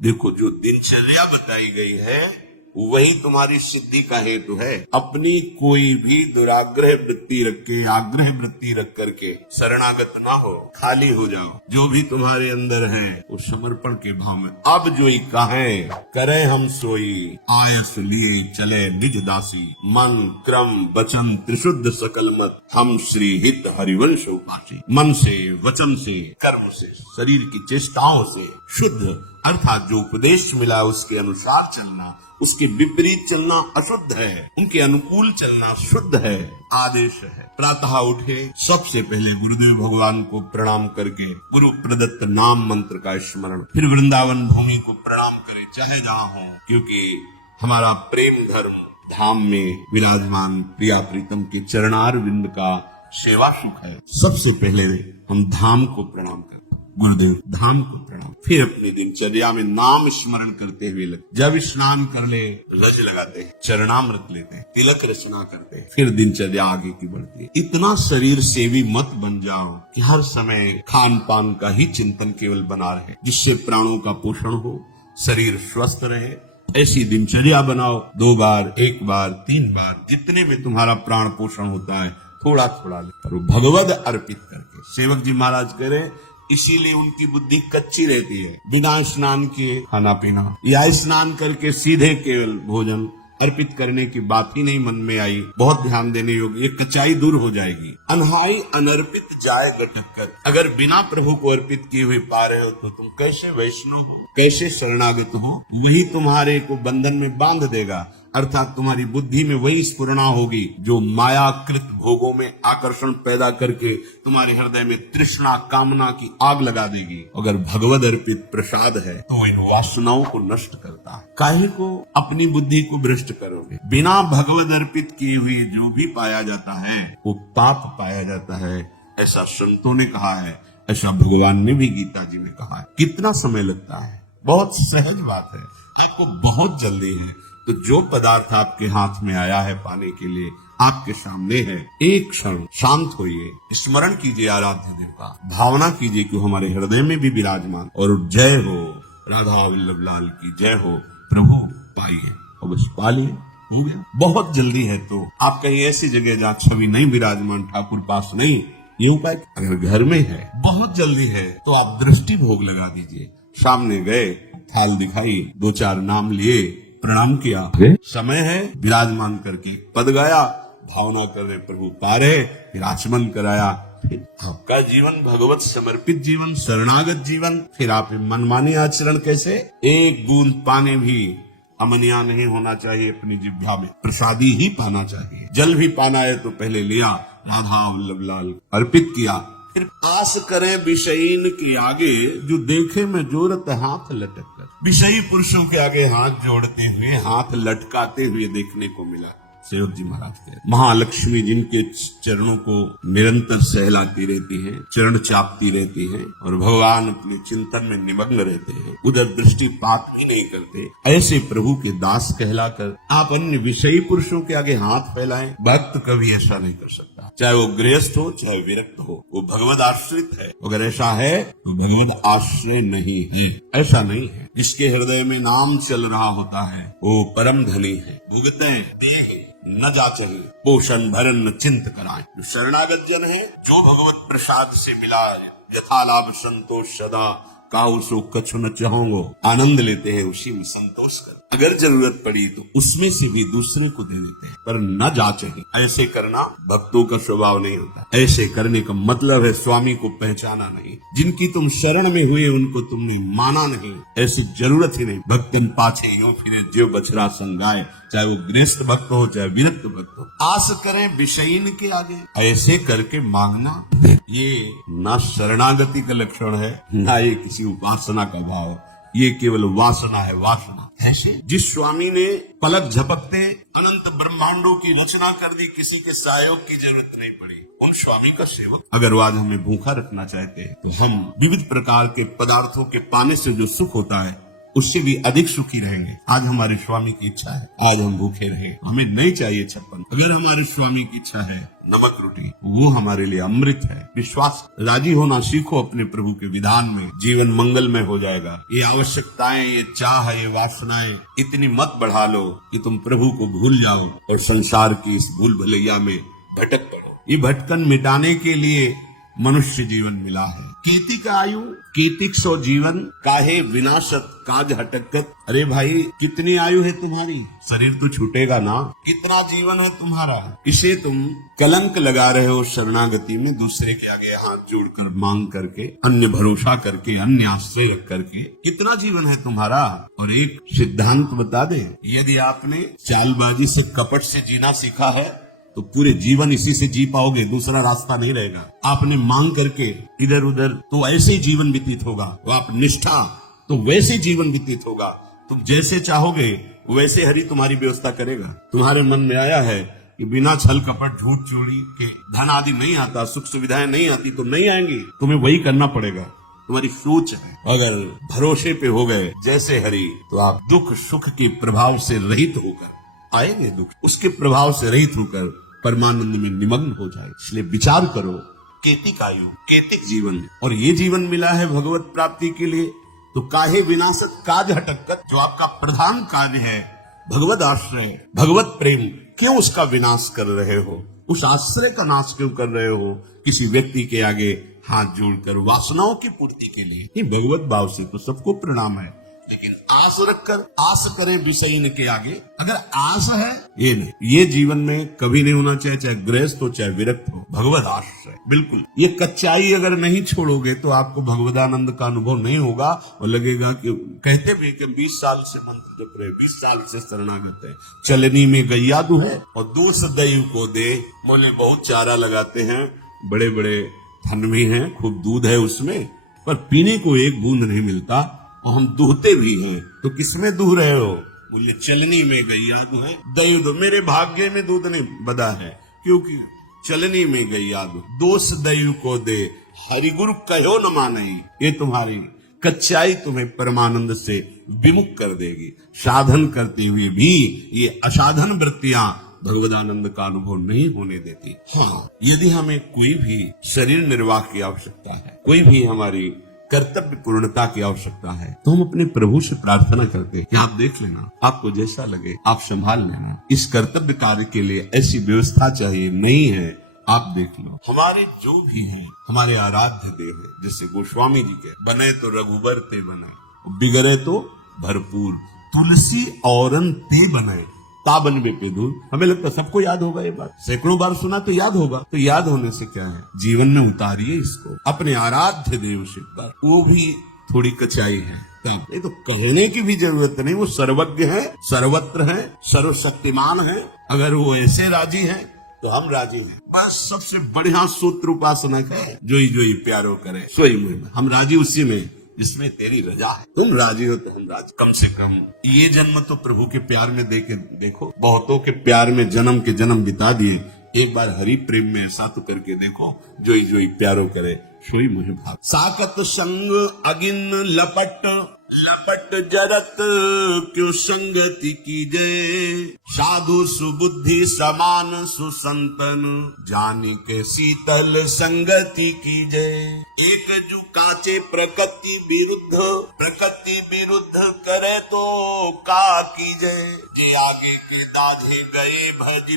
देखो, जो दिनचर्या बताई गई है वही तुम्हारी सिद्धि का हेतु है। अपनी कोई भी दुराग्रह वृत्ति रख के, आग्रह वृत्ति रख करके शरणागत ना हो, खाली हो जाओ। जो भी तुम्हारे अंदर है वो समर्पण के भाव में। अब जो ही कहें करें हम सोई, आयस लिए चले निज दासी, मन क्रम वचन त्रिशुद्ध सकल मत, हम श्री हित हरिवंश उपासी। मन से, वचन से, कर्म से, शरीर की चेष्टाओं से शुद्ध, अर्थात जो उपदेश मिला उसके अनुसार चलना, उसके विपरीत चलना अशुद्ध है, उनके अनुकूल चलना शुद्ध है, आदेश है। प्रातः उठे सबसे पहले गुरुदेव भगवान को प्रणाम करके गुरु प्रदत्त नाम मंत्र का स्मरण, फिर वृंदावन भूमि को प्रणाम करें चाहे जहाँ हो, क्योंकि हमारा प्रेम धर्म धाम में विराजमान प्रिया प्रीतम के चरणार विंद का सेवा सुख है। सबसे पहले हम धाम को प्रणाम करते, गुरुदेव धाम को प्रणाम, फिर अपनी दिनचर्या में नाम स्मरण करते हुए जब स्नान कर ले रज लगाते हैं, चरणामृत लेते हैं, तिलक रचना करते हैं, फिर दिनचर्या आगे की बढ़ती है। इतना शरीर सेवी मत बन जाओ कि हर समय खान पान का ही चिंतन केवल बना रहे, जिससे प्राणों का पोषण हो, शरीर स्वस्थ रहे। ऐसी दिनचर्या बनाओ, 2 बार, 1 बार, 3 बार, जितने में तुम्हारा प्राण पोषण होता है थोड़ा थोड़ा ले करो, भगवद अर्पित करके। सेवक जी महाराज कह रहे, इसीलिए उनकी बुद्धि कच्ची रहती है। बिना स्नान किए खाना पीना या स्नान करके सीधे केवल भोजन अर्पित करने की बात ही नहीं मन में आई। बहुत ध्यान देने योग्य, ये कच्चाई दूर हो जाएगी। अनहाई अनर्पित जाए गटक कर, अगर बिना प्रभु को अर्पित किए हुए पा रहे हो तो तुम कैसे वैष्णव हो, कैसे शरणागत हो? वही तुम्हारे को बंधन में बांध देगा, अर्थात तुम्हारी बुद्धि में वही स्फुरणा होगी जो मायाकृत भोगों में आकर्षण पैदा करके तुम्हारे हृदय में तृष्णा कामना की आग लगा देगी। अगर भगवद अर्पित प्रसाद है तो इन वासनाओं को नष्ट करता है। काहे को अपनी बुद्धि को भ्रष्ट करोगे? बिना भगवद अर्पित किए हुए जो भी पाया जाता है वो पाप पाया जाता है, ऐसा संतों ने कहा है, ऐसा भगवान ने भी गीता जी में कहा है। कितना समय लगता है? बहुत सहज बात है, आपको बहुत जल्दी है। तो जो पदार्थ आपके हाथ में आया है पाने के लिए, आपके सामने है, एक क्षण शांत होइए, स्मरण कीजिए आराध्य देव का, भावना कीजिए कि हमारे हृदय में भी विराजमान, और जय हो राधा वल्लभ लाल की जय हो, प्रभु पाइए, और बस पा लिए, हो गया। बहुत जल्दी है तो आप कहीं ऐसी जगह जहाँ छवि नहीं विराजमान, ठाकुर पास नहीं, ये उपाय अगर घर में है, बहुत जल्दी है तो आप दृष्टि भोग लगा दीजिए। सामने गए, थाल दिखाई, 2-4 नाम लिए, प्रणाम किया, समय है विराजमान करके पद गाया, भावना कर रहे प्रभु पा रहे, फिर आचमन कराया, फिर आपका जीवन भगवत समर्पित जीवन, शरणागत जीवन। फिर आप मनमानी आचरण कैसे? एक बूंद पाने भी अमनिया नहीं होना चाहिए अपनी जिह्वा में, प्रसादी ही पाना चाहिए। जल भी पाना है तो पहले लिया, राधा वल्लभ लाल अर्पित किया, फिर आस करें विषयीन के आगे जो देखे में जोरत हाथ लटक कर। विषयी पुरुषों के आगे हाथ जोड़ते हुए, हाथ लटकाते हुए देखने को मिला सेवक जी महाराज के। महालक्ष्मी जिनके चरणों को निरंतर सहलाती रहती है, चरण चापती रहती है, और भगवान अपने चिंतन में निमग्न रहते हैं, उधर दृष्टि पात ही नहीं करते, ऐसे प्रभु के दास कहलाकर आप अन्य विषयी पुरुषों के आगे हाथ फैलाएं, भक्त कभी ऐसा नहीं कर सकता। चाहे वो गृहस्थ हो चाहे विरक्त हो, वो भगवद आश्रित है। अगर ऐसा है तो भगवद आश्रय नहीं है, ऐसा नहीं है। जिसके हृदय में नाम चल रहा होता है वो परम धनी है। भुगते देह न जाचहि, पोषण भरन न चिंत कराए। जो शरणागत जन है, जो भगवत प्रसाद से मिला है, यथा लाभ संतोष सदा, काहू सो कछु न चाहोगो, आनंद लेते हैं, उसी में संतोष कर। अगर जरूरत पड़ी तो उसमें से भी दूसरे को दे देते हैं, पर न जाचहि। ऐसे करना भक्तों का स्वभाव नहीं होता। ऐसे करने का मतलब है स्वामी को पहचाना नहीं। जिनकी तुम शरण में हुए उनको तुमने माना नहीं, ऐसी जरूरत ही नहीं। भक्तन पाछे यूं फिरे जो बछड़ा संगाए, चाहे वो गृहस्थ भक्त हो चाहे विरक्त भक्त हो। आस करें विषयीन के आगे, ऐसे करके मांगना, ये ना शरणागति का लक्षण है, ना ये किसी उपासना का भाव, ये केवल वासना है, वासना। ऐसे जिस स्वामी ने पलक झपकते अनंत ब्रह्मांडों की रचना कर दी, किसी के सहयोग की जरूरत नहीं पड़ी, उन स्वामी का सेवक अगर वो आज हमें भूखा रखना चाहते हैं तो हम विविध प्रकार के पदार्थों के पाने से जो सुख होता है उससे भी अधिक सुखी रहेंगे। आज हमारे स्वामी की इच्छा है, आज हम भूखे रहे, हमें नहीं चाहिए 56। अगर हमारे स्वामी की इच्छा है नमक रोटी, वो हमारे लिए अमृत है। विश्वास, राजी होना सीखो अपने प्रभु के विधान में, जीवन मंगलमय हो जाएगा। ये आवश्यकताएं, ये चाह, ये वासनाएं इतनी मत बढ़ा लो कि तुम प्रभु को भूल जाओ और संसार की इस भूल भलैया में भटक पड़ो। ये भटकन मिटाने के लिए मनुष्य जीवन मिला है। कीति का आयु कीतिक सो जीवन, काहे विनाशत काज हटकत। अरे भाई, कितनी आयु है तुम्हारी? शरीर तो छूटेगा ना। कितना जीवन है तुम्हारा? इसे तुम कलंक लगा रहे हो शरणागति में, दूसरे के आगे हाथ जोड़कर मांग करके, अन्य भरोसा करके, अन्य आश्रय रख करके। कितना जीवन है तुम्हारा? और एक सिद्धांत बता दे, यदि आपने चालबाजी से, कपट से जीना सीखा है तो पूरे जीवन इसी से जी पाओगे, दूसरा रास्ता नहीं रहेगा। आपने मांग करके इधर उधर, तो ऐसे जीवन व्यतीत होगा। वो आप निष्ठा, तो वैसे जीवन व्यतीत होगा। तुम जैसे चाहोगे वैसे हरि तुम्हारी व्यवस्था करेगा। तुम्हारे मन में आया है कि बिना छल कपट झूठ चोरी के धन आदि नहीं आता, सुख सुविधाएं नहीं आती, तो नहीं आएंगी, तुम्हें वही करना पड़ेगा। तुम्हारी सोच है। अगर भरोसे पे हो गए जैसे हरि, तो आप दुख सुख के प्रभाव से रहित होकर आएंगे, दुख उसके प्रभाव से रहित होकर परमानंद में निमग्न हो जाए। इसलिए विचार करो, केतिक आयु केतिक जीवन, और ये जीवन मिला है भगवत प्राप्ति के लिए, तो काहे विनाशक काज हटकत। जो आपका प्रधान कार्य है भगवत आश्रय, भगवत प्रेम, क्यों उसका विनाश कर रहे हो? उस आश्रय का नाश क्यों कर रहे हो? किसी व्यक्ति के आगे हाथ जोड़कर वासनाओं की पूर्ति के लिए। ये भगवत भाव से तो सबको प्रणाम है, लेकिन आस रखकर, आस करें विषय के आगे। अगर आस है, ये नहीं, ये जीवन में कभी नहीं होना चाहिए, चाहे गृहस्थ हो चाहे विरक्त हो। भगवत आश्रय बिल्कुल, ये कच्चाई अगर नहीं छोड़ोगे तो आपको भगवदानंद का अनुभव नहीं होगा, और लगेगा कि कहते भी कि 20 साल से मंत्र जप रहे, 20 साल से शरणागत है, चलनी में गैया दू है और दोष दैव को दे। बोले बहुत चारा लगाते हैं, बड़े बड़े धन भी हैं, खूब दूध है उसमें, पर पीने को एक बूंद नहीं मिलता, और हम दूहते भी हैं। तो किसमें दूह रहे हो? बोले चलनी में गैया दू है, दैव दो। मेरे भाग्य में दूध नहीं बदा है, क्योंकि चलनी में गैया दो, दोष दैव को दे, हरिगुरु कहो न माने। ये तुम्हारी कच्चाई तुम्हें परमानंद से विमुख कर देगी। साधन करते हुए भी ये असाधन वृत्तियां भगवदानंद का अनुभव नहीं होने देती। हाँ, यदि हमें कोई भी शरीर निर्वाह की आवश्यकता है, कोई भी हमारी कर्तव्य पूर्णता की आवश्यकता है, तो हम अपने प्रभु से प्रार्थना करते हैं कि आप देख लेना, आपको जैसा लगे आप संभाल लेना। इस कर्तव्य कार्य के लिए ऐसी व्यवस्था चाहिए, नहीं है आप देख लो। हमारे जो भी हैं, हमारे आराध्य देव है, जैसे गोस्वामी जी के, बने तो रघुबर ते बने, बिगड़े तो भरपूर, तुलसी औरन ते बने, ताबन में पे दूर। हमें लगता है सबको याद होगा ये बात, सैकड़ों बार सुना तो याद होगा। तो याद होने से क्या है, जीवन में उतारिए इसको, अपने आराध्य देव से। वो भी थोड़ी कचाई है, ये तो कहने की भी जरूरत नहीं, वो सर्वज्ञ है, सर्वत्र है, सर्वशक्तिमान है। अगर वो ऐसे राजी है तो हम राजी हैं। बस सबसे बढ़िया सूत्र उपासनक है, जोई जोई प्यारो करे सोई मुझ। हम राजी उसी में जिसमें तेरी रजा है। तुम राजी हो तो हम राजी। कम से कम ये जन्म तो प्रभु के प्यार में दे के देखो। बहुतों के प्यार में जन्म के जन्म बिता दिए, एक बार हरि प्रेम में ऐसा तो करके देखो, जोई जोई प्यारो करे सोई मुझे भाग। साकत संग अगिन लपट, लपट जरत क्यों संगति की जय। साधु सुबुद्धि समान सुसंतन, जाने के शीतल संगति की जय। एक जो काचे प्रकृति विरुद्ध करे तो का की जय। जे आगे के दाझे गए भज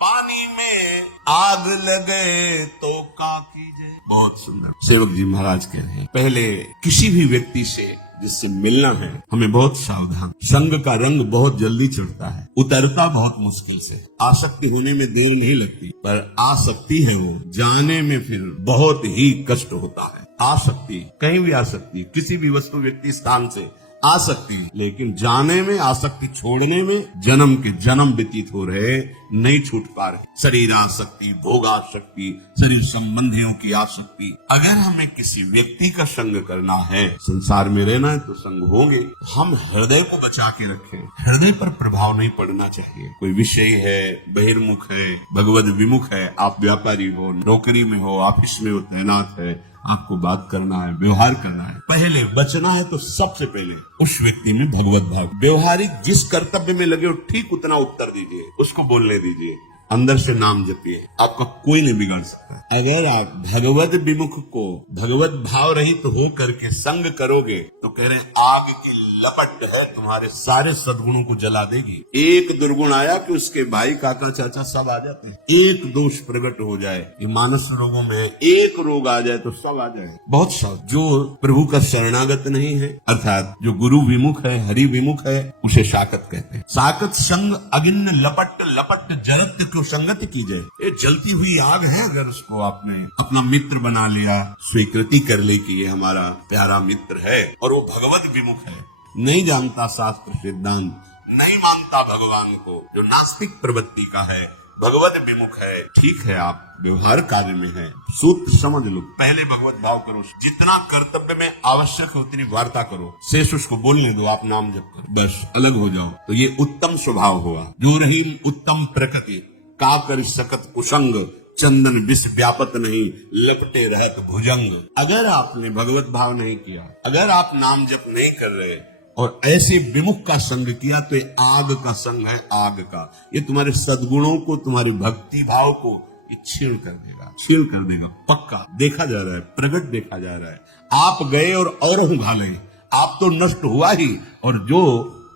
पानी में आग लगे तो का की जय। बहुत सुंदर सेवक जी महाराज कह रहे हैं, पहले किसी भी व्यक्ति से जिससे मिलना है हमें बहुत सावधान। संग का रंग बहुत जल्दी चढ़ता है, उतरता बहुत मुश्किल से। आसक्ति होने में देर नहीं लगती, पर आसक्ति है वो जाने में फिर बहुत ही कष्ट होता है। आसक्ति कहीं भी आ सकती, किसी भी वस्तु व्यक्ति स्थान से आ सकती, लेकिन जाने में, आसक्ति छोड़ने में जन्म के जन्म व्यतीत हो रहे, नहीं छूट पा रहे। शरीर आसक्ति, भोग आसक्ति, शरीर संबंधियों की आसक्ति। अगर हमें किसी व्यक्ति का संग करना है, संसार में रहना है, तो संग होंगे। हम हृदय को बचा के रखें, हृदय पर प्रभाव नहीं पड़ना चाहिए। कोई विषय है, बहिर्मुख है, भगवद विमुख है, आप व्यापारी हो, नौकरी में हो, ऑफिस में हो, तैनात है, आपको बात करना है, व्यवहार करना है, पहले बचना है तो सबसे पहले उस व्यक्ति में भगवत भाव, व्यवहारिक जिस कर्तव्य में लगे हो ठीक उतना उत्तर दीजिए, उसको बोलने दीजिए, अंदर से नाम जपिए, आपका कोई नहीं बिगाड़ सकता। अगर आप भगवत विमुख को भगवत भाव रहित हो करके संग करोगे तो कह रहे आग की लपट है तुम्हारे सारे सद्गुणों को जला देगी। एक दुर्गुण आया कि उसके भाई काका चाचा सब आ जाते हैं, एक दोष प्रकट हो जाए, ये मानस रोगों में एक रोग आ जाए तो सब आ जाए। बहुत सब जो प्रभु का शरणागत नहीं है, अर्थात जो गुरु विमुख है, हरि विमुख है, उसे शाकत कहते हैं। शाकत संग अगिन्न लपट लपट जरत को संगति कीजिए। ये जलती हुई आग है, अगर उसको आपने अपना मित्र बना लिया, स्वीकृति कर ली कि ये हमारा प्यारा मित्र है और वो भगवत विमुख है, नहीं जानता शास्त्र सिद्धांत, नहीं मानता भगवान को, जो नास्तिक प्रवृत्ति का है, भगवत विमुख है, ठीक है आप व्यवहार कार्य में है, सूत्र समझ लो, पहले भगवत भाव करो, जितना कर्तव्य में आवश्यक है उतनी वार्ता करो, शेष उसको बोलने दो, आप नाम जप करो, बस अलग हो जाओ। तो ये उत्तम स्वभाव हुआ। जो रही उत्तम प्रकृति, का कर सकत कुसंग, चंदन विष व्यापत नहीं, लपटे रहत भुजंग। अगर आपने भगवत भाव नहीं किया, अगर आप नाम जप नहीं कर रहे और ऐसे विमुख का संग किया तो ये आग का संग है, आग का। ये तुम्हारे सद्गुणों को, तुम्हारे भक्ति भाव को ये छीण कर देगा, छीण कर देगा, पक्का देखा जा रहा है, प्रकट देखा जा रहा है। आप गए और औरों घाले, आप तो नष्ट हुआ ही, और जो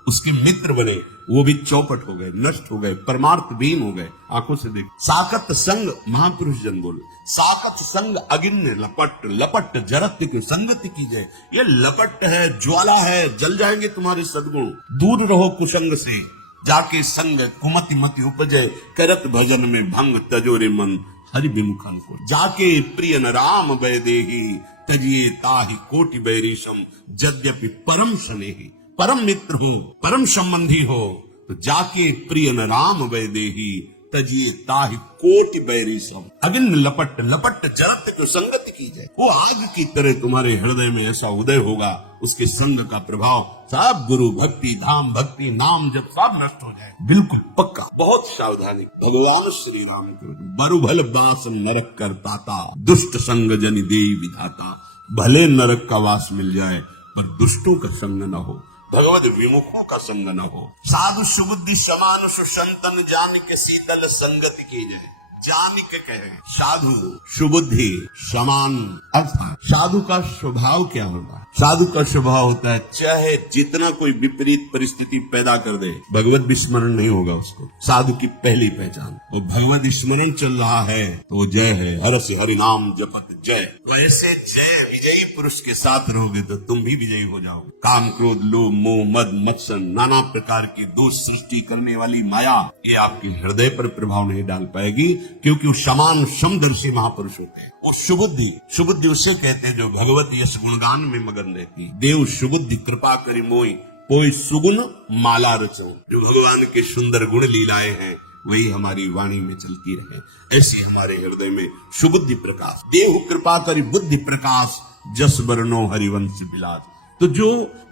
उसके मित्र बने वो भी चौपट हो गए, नष्ट हो गए, परमार्थ विहीन हो गए। आंखों से देख। साकत संग, महापुरुष जन बोले, साकत संग अगिन्न लपट लपट जरत की संगति कीजिए। ये लपट है, ज्वाला है, जल जाएंगे तुम्हारे सद्गुण। दूर रहो कुसंग से, जाके संग कुमति मति उपजे, करत भजन में भंग तजोरे मन हरि विमुखन को। जाके प्रिय न राम वैदेही, तजिए ताहि कोटि बैरीशम, यद्यपि परम स्नेही। परम मित्र हो, परम संबंधी हो, तो जाके प्रिय न राम वैदेही, तजिए ताहि कोटि बैरीशम। अगिन्न लपट लपट जरत को संगति कीजिए। वो आग की तरह तुम्हारे हृदय में ऐसा उदय होगा, उसके संग का प्रभाव सब गुरु भक्ति, धाम भक्ति, नाम जब सब नष्ट हो जाए, बिल्कुल पक्का। बहुत सावधानी। भगवान श्री राम के बरु भल बास नरक कर पाता, दुष्ट संग जनि देई विधाता। भले नरक का वास मिल जाए पर दुष्टों का संग न हो, भगवत विमुखों का संग न हो। साधु सुबुद्धि समान सुसंतन, जान के शीतल संगति कीजिए। जान के कहे साधु सुबुद्धि समान, अर्थात साधु का स्वभाव क्या होगा? साधु का स्वभाव होता है चाहे जितना कोई विपरीत परिस्थिति पैदा कर दे, भगवत विस्मरण नहीं होगा उसको। साधु की पहली पहचान, वो भगवत विस्मरण चल रहा है तो वो जय है, हर से हरि नाम जपत जय। तो ऐसे जय विजयी पुरुष के साथ रहोगे तो तुम भी विजयी हो जाओ। काम क्रोध लोभ मोह मद मत्सर, नाना प्रकार की दोष सृष्टि करने वाली माया, ये आपके हृदय पर प्रभाव नहीं डाल पाएगी, क्योंकि वो समान समदर्शी महापुरुष होते हैं। और सुबुद्धि, सुबुद्धि उसे कहते हैं जो भगवत यश गुणगान में मगन रहती है। देव सुबुद्धि कृपा करी मोई, कोई सुगुण माला रचो। जो भगवान के सुंदर गुण लीलाएं हैं वही हमारी वाणी में चलती रहे, ऐसे हमारे हृदय में सुबुद्धि प्रकाश। देव कृपा करी बुद्धि प्रकाश, जस बरनो हरिवंश विलास। तो जो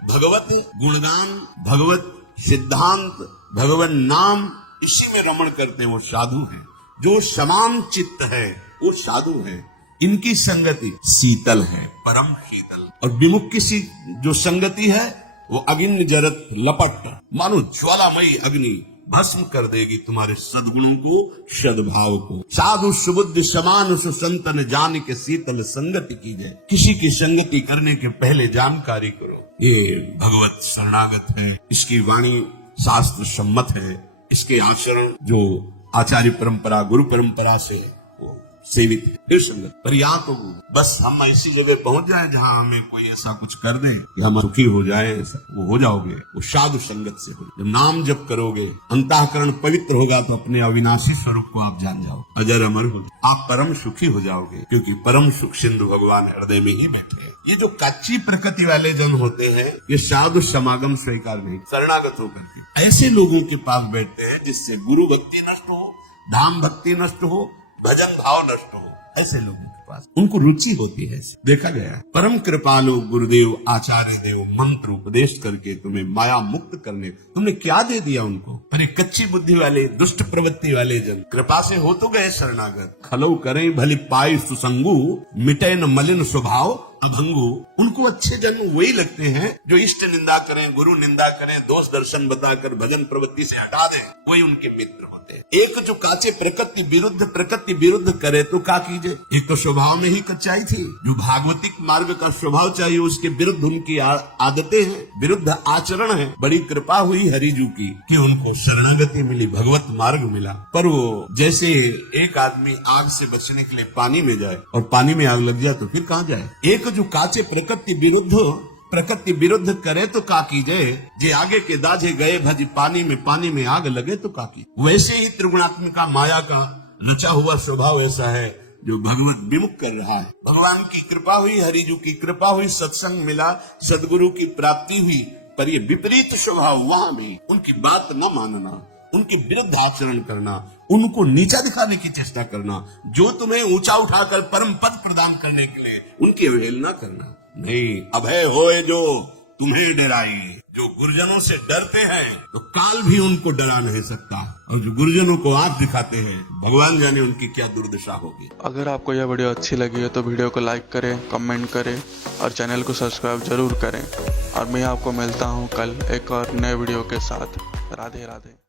भगवत गुणगान, भगवत सिद्धांत, भगवत नाम, इसी में रमण करते हैं वो साधु हैं। जो समान चित्त है वो साधु है। इनकी संगति शीतल है, परम शीतल। और विमुख की जो संगति है वो अग्नि जरत लपट, मानो ज्वालामयी अग्नि भस्म कर देगी तुम्हारे सद्गुणों को, सद्भाव को। साधु सुबुद्धि समान सुसंतन, जान के शीतल संगति कीजिए। किसी की संगति करने के पहले जानकारी करो। ये भगवत शरणागत है, इसकी वाणी शास्त्र सम्मत है, इसके आचरण जो आचार्य परंपरा, गुरु परंपरा से वो सेवित है, फिर संगत। पर यहाँ तो बस हम ऐसी जगह पहुंच जाए जहाँ हमें कोई ऐसा कुछ कर दे कि हम सुखी हो जाए, ऐसा वो हो जाओगे, वो साधु संगत से हो। जब नाम जप करोगे, अंतःकरण पवित्र होगा तो अपने अविनाशी स्वरूप को आप जान जाओ, अजर अमर हो, आप परम सुखी हो जाओगे, क्योंकि परम सुख सिंधु भगवान हृदय में ही बैठे हैं। ये जो कच्ची प्रकृति वाले जन होते हैं, ये साधु समागम स्वीकार नहीं, शरणागत होकर के ऐसे लोगों के पास बैठते हैं जिससे गुरु भक्ति नष्ट हो, धाम भक्ति नष्ट हो, भजन भाव नष्ट हो, ऐसे लोगों पास, उनको रुचि होती है। देखा गया परम कृपालु गुरुदेव आचार्य देव मंत्र उपदेश करके तुम्हें माया मुक्त करने तुमने क्या दे दिया उनको। पर कच्ची बुद्धि वाले दुष्ट प्रवृत्ति वाले जन कृपा से हो तो गए शरणागत। खलो करें भली पाई सुसंगु, मिटे न मलिन स्वभाव अभंगु। उनको अच्छे जन्म वही लगते हैं जो इष्ट निंदा करें, गुरु निंदा करें, दोष दर्शन बताकर भजन प्रवृत्ति से हटा दें, वही उनके मित्र होते हैं। एक जो काचे प्रकृति विरुद्ध करे तो क्या कीजिए। एक तो स्वभाव में ही कच्चाई थी, जो भागवतिक मार्ग का स्वभाव चाहिए उसके विरुद्ध उनकी आदतें हैं, विरुद्ध आचरण है। बड़ी कृपा हुई हरिजू की कि उनको शरणागति मिली, भगवत मार्ग मिला। पर वो जैसे एक आदमी आग से बचने के लिए पानी में जाए और पानी में आग लग जाए तो फिर कहाँ जाए। एक जो काचे प्रकृति विरुद्ध करे तो का कीजिए, जे आगे के दाजे गए भज पानी में आग लगे तो का की। वैसे ही त्रिगुणात्मिका माया का रचा हुआ स्वभाव ऐसा है जो भगवत विमुख कर रहा है। भगवान की कृपा हुई, हरिजू की कृपा हुई, सत्संग मिला, सदगुरु की प्राप्ति हुई, पर ये विपरीत स्वभाव हुआ हमें। उनकी बात न मानना, उनके विरुद्ध आचरण करना, उनको नीचा दिखाने की चेष्टा करना, जो तुम्हें ऊंचा उठाकर परम पद प्रदान करने के लिए उनकी अवहेलना करना। नहीं, अभय होए जो तुम्हें डराए। जो गुरुजनों से डरते हैं तो काल भी उनको डरा नहीं सकता, और जो गुरुजनों को आंख दिखाते हैं भगवान जाने उनकी क्या दुर्दशा होगी। अगर आपको यह वीडियो अच्छी लगी है तो वीडियो को लाइक करें, कमेंट करें और चैनल को सब्सक्राइब जरूर करें। और मैं आपको मिलता हूँ कल एक और नए वीडियो के साथ। राधे राधे।